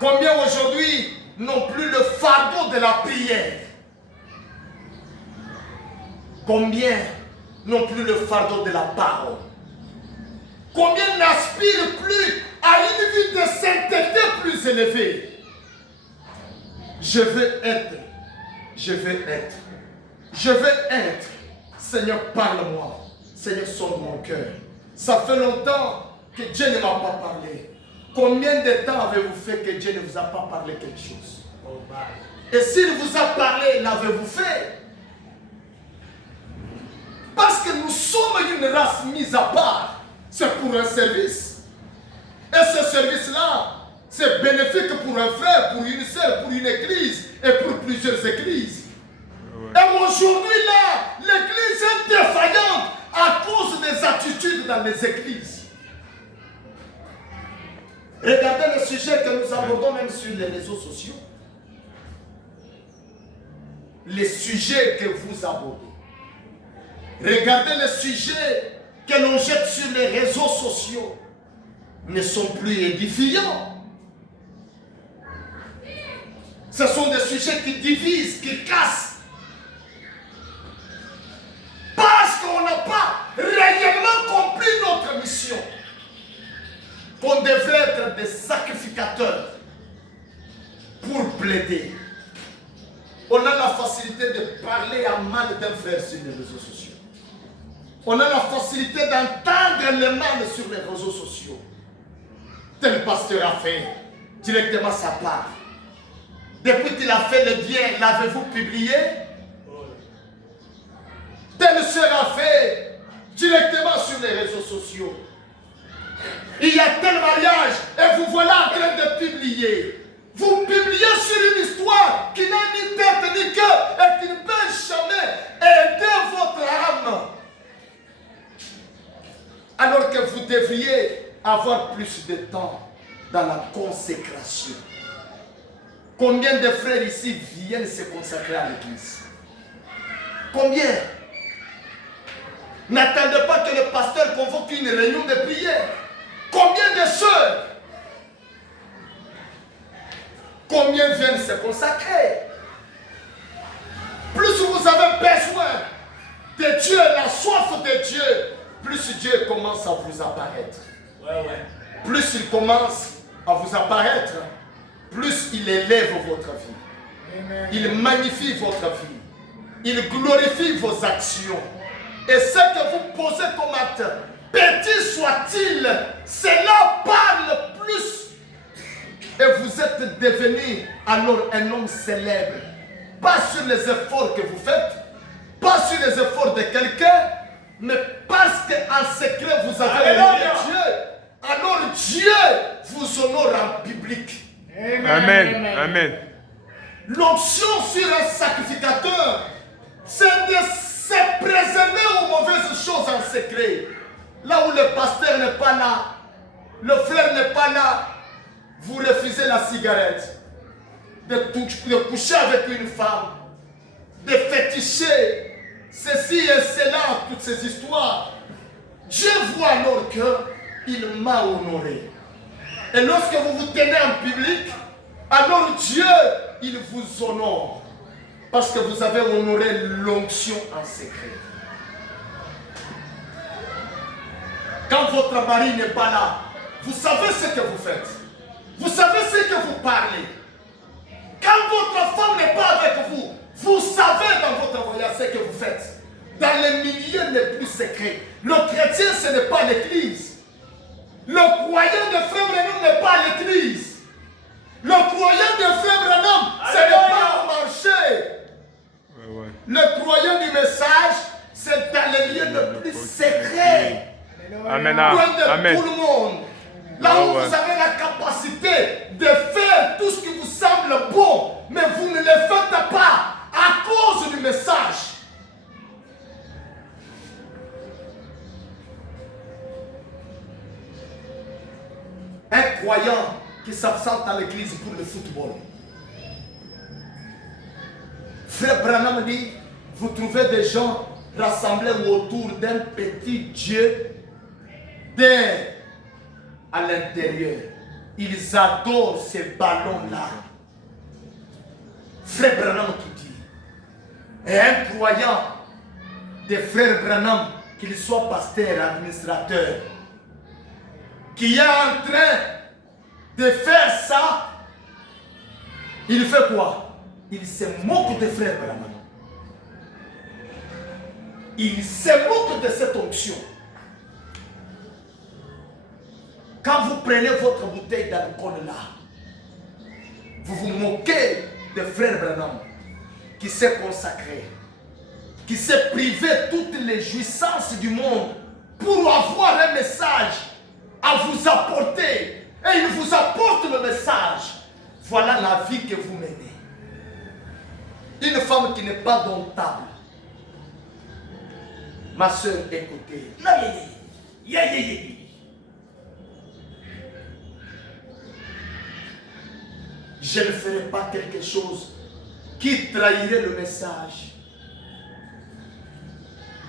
Combien aujourd'hui n'ont plus le fardeau de la prière? Combien n'ont plus le fardeau de la parole? Combien n'aspirent plus à une vie de sainteté plus élevée? Je veux être. Je veux être. Je veux être. Seigneur, parle-moi. Seigneur, sonne mon cœur. Ça fait longtemps que Dieu ne m'a pas parlé. Combien de temps avez-vous fait que Dieu ne vous a pas parlé quelque chose? Et s'il vous a parlé, l'avez-vous fait? Parce que nous sommes une race mise à part. C'est pour un service. Et ce service-là, c'est bénéfique pour un frère, pour une sœur, pour une église et pour plusieurs églises. Et aujourd'hui là, l'église est défaillante à cause des attitudes dans les églises. Regardez le sujet que nous abordons même sur les réseaux sociaux. Les sujets que vous abordez. Regardez les sujets que l'on jette sur les réseaux sociaux. ne sont plus édifiants. Ce sont des sujets qui divisent, qui cassent. Parce qu'on n'a pas réellement compris notre mission. Qu'on devrait être des sacrificateurs pour plaider. On a la facilité de parler à mal d'un frère sur les réseaux sociaux. On a la facilité d'entendre le mal sur les réseaux sociaux. Tel pasteur a fait directement sa part. Depuis qu'il a fait le bien, l'avez-vous publié? Telle sœur a fait directement sur les réseaux sociaux. Il y a tel mariage et vous voilà en train de publier. Vous publiez sur une histoire qui n'a ni tête ni cœur et qui ne peut jamais aider votre âme. Alors que vous devriez avoir plus de temps dans la consécration. Combien de frères ici viennent se consacrer à l'église? Combien? N'attendez pas que le pasteur convoque une réunion de prière. Combien de sœurs? Combien viennent se consacrer? Plus vous avez besoin de Dieu, la soif de Dieu, plus Dieu commence à vous apparaître. Plus il commence à vous apparaître, plus il élève votre vie. Il magnifie votre vie. Il glorifie vos actions. Et ce que vous posez comme acte, petit soit-il, cela parle plus. Et vous êtes devenu alors un homme célèbre. Pas sur les efforts que vous faites, pas sur les efforts de quelqu'un, mais parce qu'en secret vous avez honoré Dieu. Alors Dieu vous honore en public. Amen. Amen. L'option sur un sacrificateur, c'est de se préserver aux mauvaises choses en secret. Là où le pasteur n'est pas là, le frère n'est pas là, vous refusez la cigarette, de coucher avec une femme, de féticher, ceci et cela, toutes ces histoires. Dieu voit alors qu'il m'a honoré. Et lorsque vous vous tenez en public, alors Dieu, il vous honore. Parce que vous avez honoré l'onction en secret. Quand votre mari n'est pas là, vous savez ce que vous faites. Vous savez ce que vous parlez. Quand votre femme n'est pas avec vous, vous savez dans votre voyage ce que vous faites. Dans les milieux les plus secrets. Le chrétien, ce n'est pas l'église. Le croyant de frère Branham n'est pas l'église. Le croyant de frère Branham, ce n'est pas au marché. Le croyant du message, c'est dans les lieux les plus secrets. Amen. Loin de Amen. tout le monde. Là où vous avez la capacité de faire tout ce qui vous semble bon, mais vous ne le faites pas à cause du message. Un croyant qui s'absente à l'église pour le football. Frère Branham dit, vous trouvez des gens rassemblés autour d'un petit Dieu d'air à l'intérieur. Ils adorent ces ballons-là. Frère Branham qui dit, et un croyant de frère Branham, qu'il soit pasteur, administrateur, qui est en train de faire ça, il fait quoi? Il se moque de frère Branham. Il se moque de cette onction. Quand vous prenez votre bouteille d'alcool là, vous vous moquez de frère Branham qui s'est consacré, qui s'est privé toutes les jouissances du monde pour avoir un message à vous apporter. Et il vous apporte le message. Voilà la vie que vous menez. Une femme qui n'est pas domptable. Ma soeur, écoutez. Je ne ferai pas quelque chose qui trahirait le message.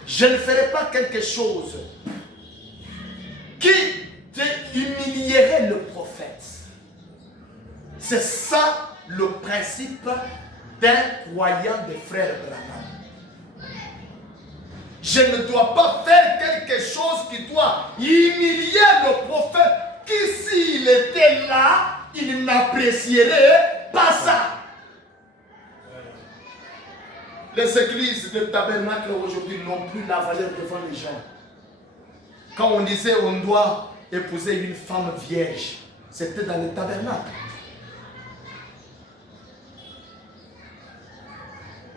Je ne ferai pas quelque chose qui te humilierait C'est ça le principe d'un croyant des frères Branham. Je ne dois pas faire quelque chose qui doit humilier le prophète, qui s'il était là, il n'apprécierait pas ça. Les églises de tabernacle aujourd'hui n'ont plus la valeur devant les gens. Quand on disait on doit épouser une femme vierge, c'était dans le tabernacle.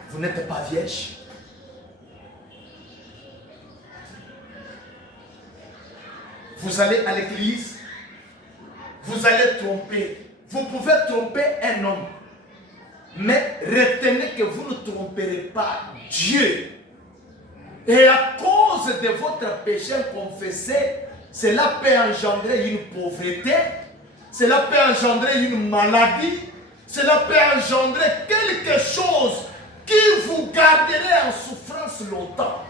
Vous n'êtes pas vierge. Vous allez à l'église, vous allez tromper. Vous pouvez tromper un homme, mais retenez que vous ne tromperez pas Dieu. Et à cause de votre péché confessé, cela peut engendrer une pauvreté, cela peut engendrer une maladie, cela peut engendrer quelque chose qui vous garderait en souffrance longtemps.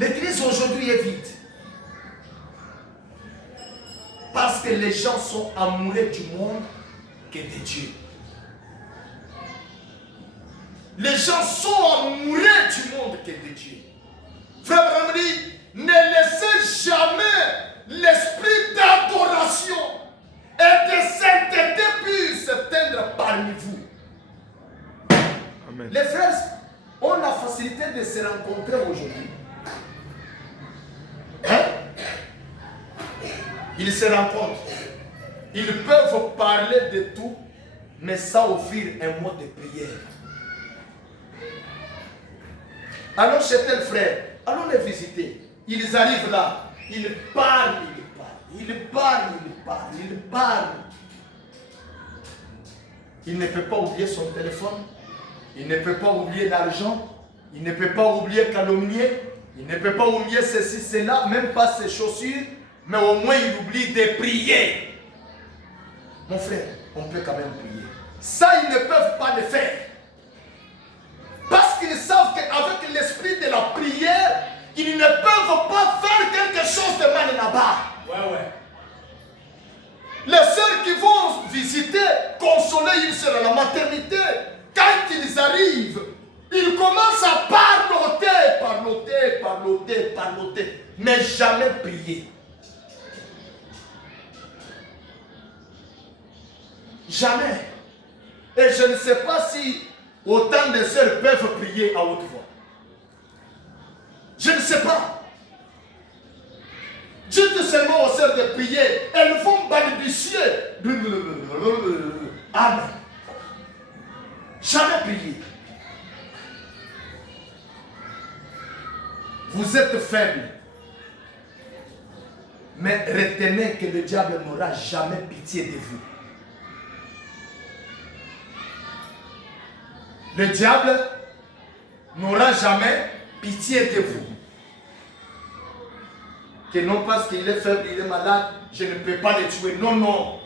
L'église aujourd'hui est vide. Parce que les gens sont amoureux du monde que de Dieu. Les gens sont amoureux du monde que de Dieu. Frère Branham dit, ne laissez jamais l'esprit d'adoration et de sainteté puisse s'éteindre parmi vous. Amen. Les frères ont la facilité de se rencontrer aujourd'hui. Hein? Ils se rencontrent. Ils peuvent parler de tout, mais sans offrir un mot de prière. Allons chez tel frère, allons les visiter. Ils arrivent là, ils parlent, ils parlent. Il ne peut pas oublier son téléphone, il ne peut pas oublier l'argent, il ne peut pas oublier calomnier, il ne peut pas oublier ceci, cela, même pas ses chaussures, mais au moins il oublie de prier. Mon frère, on peut quand même prier. Ça, ils ne peuvent pas le faire. Parce qu'ils savent qu'avec l'esprit de la prière, ils ne peuvent pas faire quelque chose de mal là-bas. Ouais. Les sœurs qui vont visiter, consoler une sœur à la maternité, quand ils arrivent, ils commencent à parloter, mais jamais prier. Jamais. Et je ne sais pas si autant de sœurs peuvent prier à haute voix. Je ne sais pas. Dites seulement aux sœurs de prier, elles vont balbutier. Amen. Jamais prier. Vous êtes faibles. Mais retenez que le diable n'aura jamais pitié de vous. Le diable n'aura jamais pitié de vous. Que non parce qu'il est faible, il est malade, je ne peux pas le tuer. Non, non.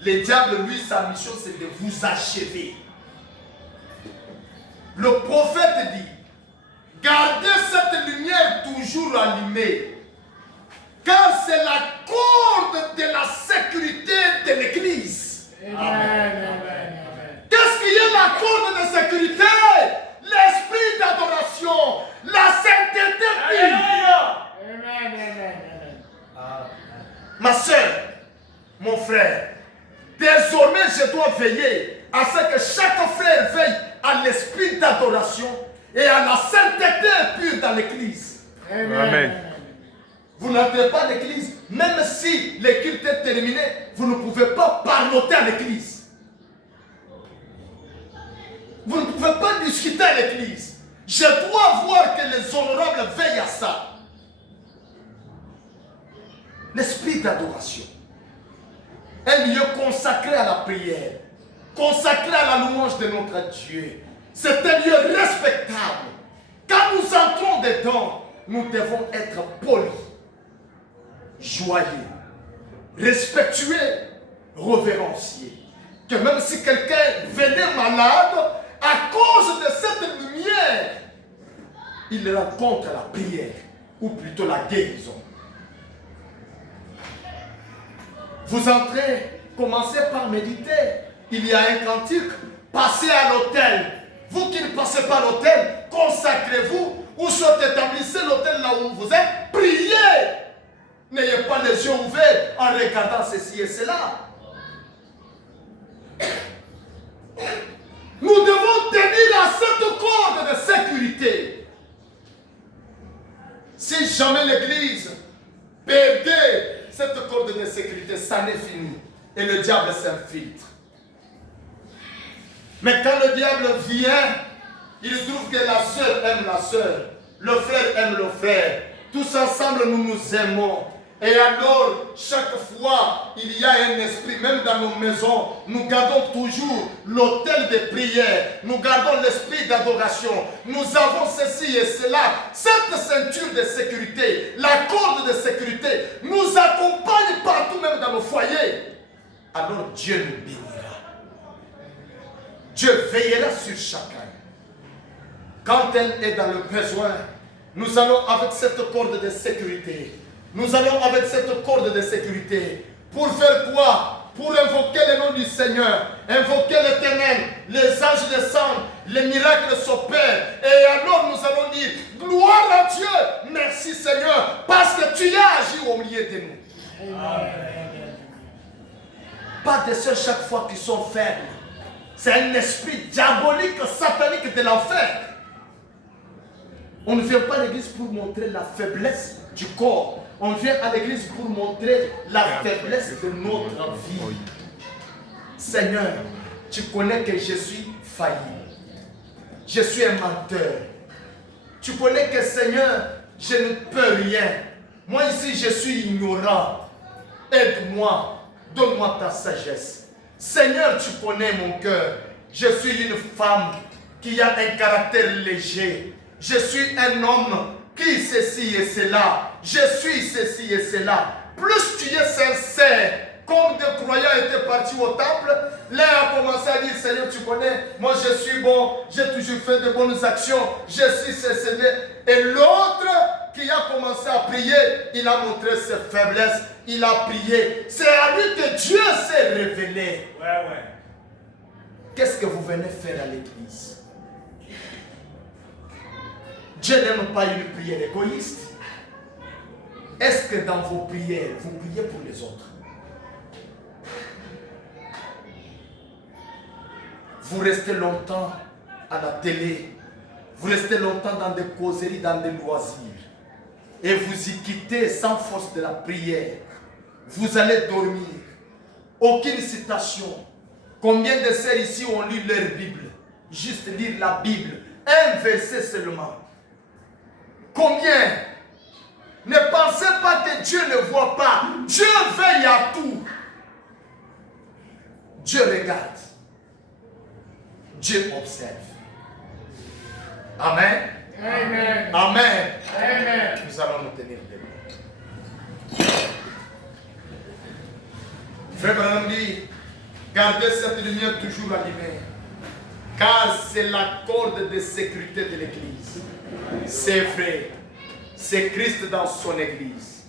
Le diable, lui, sa mission, c'est de vous achever. Le prophète dit, gardez cette lumière toujours allumée. Car c'est la corde de la sécurité de l'Église. Amen. Qu'est-ce qui est la corde de sécurité? L'esprit d'adoration, la sainteté pure. Amen. Ma soeur, mon frère, désormais je dois veiller à ce que chaque frère veille à l'esprit d'adoration et à la sainteté pure dans l'église. Amen. Vous n'entrez pas à l'église, même si le culte est terminé, vous ne pouvez pas parloter à l'église. Vous ne pouvez pas discuter à l'église. Je dois voir que les honorables veillent à ça. L'esprit d'adoration. Un lieu consacré à la prière, consacré à la louange de notre Dieu. C'est un lieu respectable. Quand nous entrons dedans, nous devons être polis, joyeux, respectueux, révérencieux. Que même si quelqu'un venait malade, à cause de cette lumière, il rencontre la prière, ou plutôt la guérison. Vous entrez, commencez par méditer. Il y a un cantique, passez à l'autel. Vous qui ne passez pas à l'autel, consacrez-vous ou soit établissez l'autel là où vous êtes, priez. N'ayez pas les yeux ouverts en regardant ceci et cela. Nous devons tenir à cette corde de sécurité. Si jamais l'église perdait cette corde de sécurité, ça n'est fini. Et le diable s'infiltre. Mais quand le diable vient, il trouve que la sœur aime la sœur, le frère aime le frère. Tous ensemble, nous nous aimons. Et alors, chaque fois, il y a un esprit, même dans nos maisons, nous gardons toujours l'autel de prière, nous gardons l'esprit d'adoration. Nous avons ceci et cela, cette ceinture de sécurité, la corde de sécurité, nous accompagne partout, même dans nos foyers. Alors Dieu nous bénira. Dieu veillera sur chacun. Quand elle est dans le besoin, nous allons avec cette corde de sécurité. Nous allons avec cette corde de sécurité. Pour faire quoi? Pour invoquer le nom du Seigneur, invoquer l'Éternel, les anges descendent, les miracles s'opèrent. Et alors nous allons dire, gloire à Dieu, merci Seigneur, parce que tu as agi au milieu de nous. Amen. Pas de ceux chaque fois qui sont faibles. C'est un esprit diabolique, satanique de l'enfer. On ne vient pas à l'église pour montrer la faiblesse du corps. On vient à l'église pour montrer la faiblesse de notre vie. Seigneur, tu connais que je suis failli. Je suis un menteur. Tu connais que Seigneur, je ne peux rien. Moi ici, je suis ignorant. Aide-moi. Donne-moi ta sagesse. Seigneur, tu connais mon cœur. Je suis une femme qui a un caractère léger. Je suis un homme qui ceci et cela. Je suis ceci et cela. Plus tu es sincère, comme des croyants étaient partis au temple, l'un a commencé à dire, Seigneur, tu connais, moi je suis bon, j'ai toujours fait de bonnes actions, je suis ceci. Et l'autre qui a commencé à prier, il a montré ses faiblesses, il a prié. C'est à lui que Dieu s'est révélé. Ouais. Qu'est-ce que vous venez faire à l'église? Dieu n'aime pas une prière égoïste. Est-ce que dans vos prières, vous priez pour les autres? Vous restez longtemps à la télé, vous restez longtemps dans des causeries, dans des loisirs, et vous y quittez sans force de la prière. Vous allez dormir. Aucune citation. Combien de sœurs ici ont lu leur Bible? Juste lire la Bible. Un verset seulement. Combien? Ne pensez pas que Dieu ne voit pas. Dieu veille à tout. Dieu regarde. Dieu observe. Amen. Amen. Amen. Amen. Nous allons nous tenir debout. Frère Branham dit, gardez cette lumière toujours allumée. Car c'est la corde de sécurité de l'Église. C'est vrai. C'est Christ dans son Église.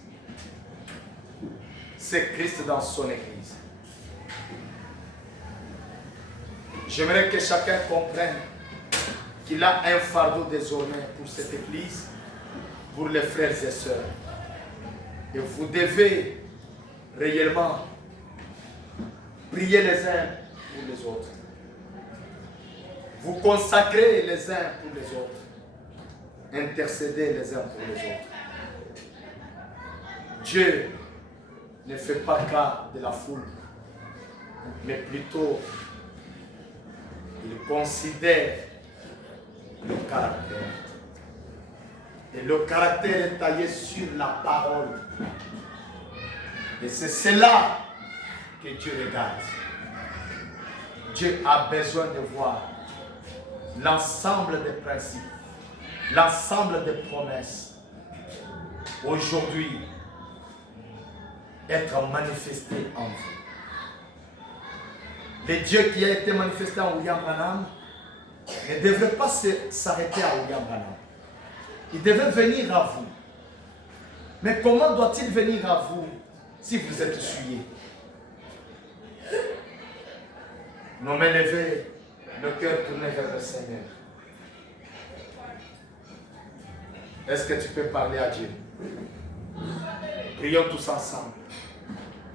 C'est Christ dans son Église. J'aimerais que chacun comprenne qu'il a un fardeau désormais pour cette Église, pour les frères et sœurs. Et vous devez réellement prier les uns pour les autres. Vous consacrer les uns pour les autres. Intercéder les uns pour les autres. Dieu ne fait pas cas de la foule, mais plutôt il considère le caractère. Et le caractère est taillé sur la parole. Et c'est cela que Dieu regarde. Dieu a besoin de voir l'ensemble des principes, l'ensemble des promesses aujourd'hui être manifesté en vous. Le Dieu qui a été manifesté en William Branham ne devrait pas s'arrêter à William Branham. Il devait venir à vous. Mais comment doit-il venir à vous si vous êtes souillé? Nos mains levées, le cœur tourné vers le Seigneur. Est-ce que tu peux parler à Dieu? Prions tous ensemble.